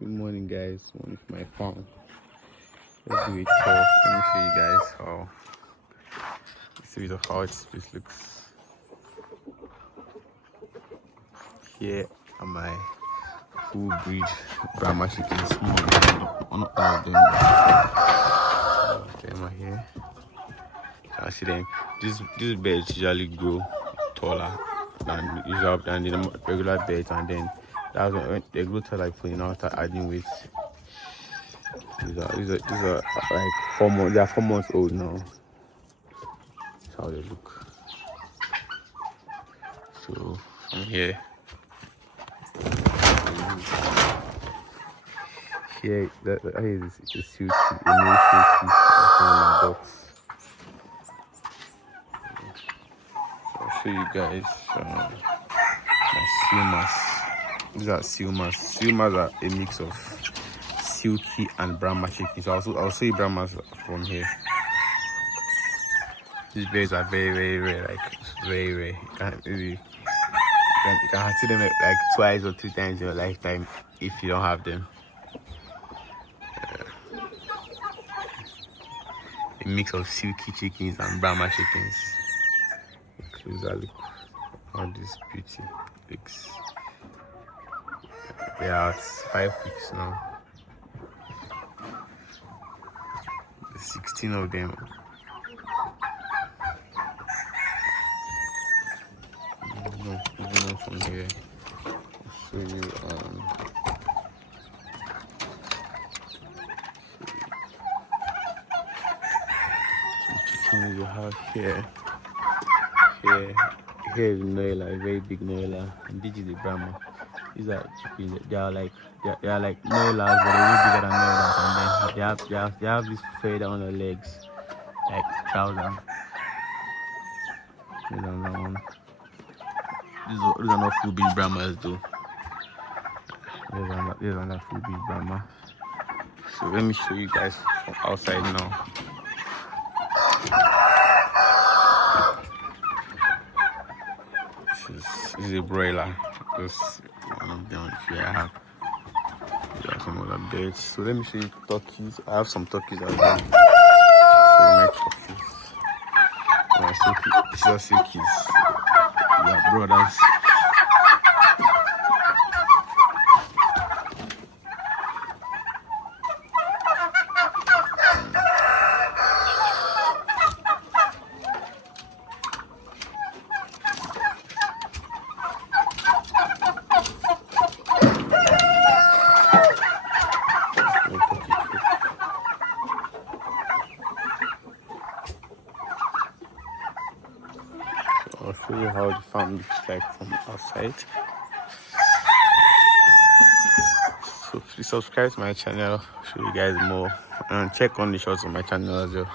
Good morning, guys. Morning from my farm. Let's do a tour. Let me show you guys how this place looks. Here are my full breed Brahma chickens. One of them are here. You can see them. These beds usually grow taller than the regular beds, and then that's when they grow taller. Like, you now start adding weight. These are like 4 months. They are 4 months old now. That's how they look. So from here that is a silky, a new silky box. So I'll show you guys my silmas. These are silmas. Silmas are a mix of silky and Brahma chickens. So I'll show you Brahmas from here. These birds are very, very rare, like very rare. You can see them like twice or 3 times in your lifetime if you don't have them. A mix of silky chickens and Brahma chickens. Closer look how this beauty looks. They are 5 weeks now. There's 16 of them. Moving on from here, I'll show you some chickens you have here. Here is Noela, a very big Noela, and this is the Brahma. These are chickens. They are like Noelas, but a little bigger than Noelas, and then they have this feather on their legs, like trouser. These are not full big Brahmas though. These are not full big Brahma. So let me show you guys from outside now. This is a broiler. Just one of them here I have. These are some other birds. So let me show you turkeys. I have some turkeys as well. So my turkeys. These are silkies. They are brothers. I'll show you how the farm looks like from outside. So please subscribe to my channel, show you guys more, and check on the shots on my channel as well.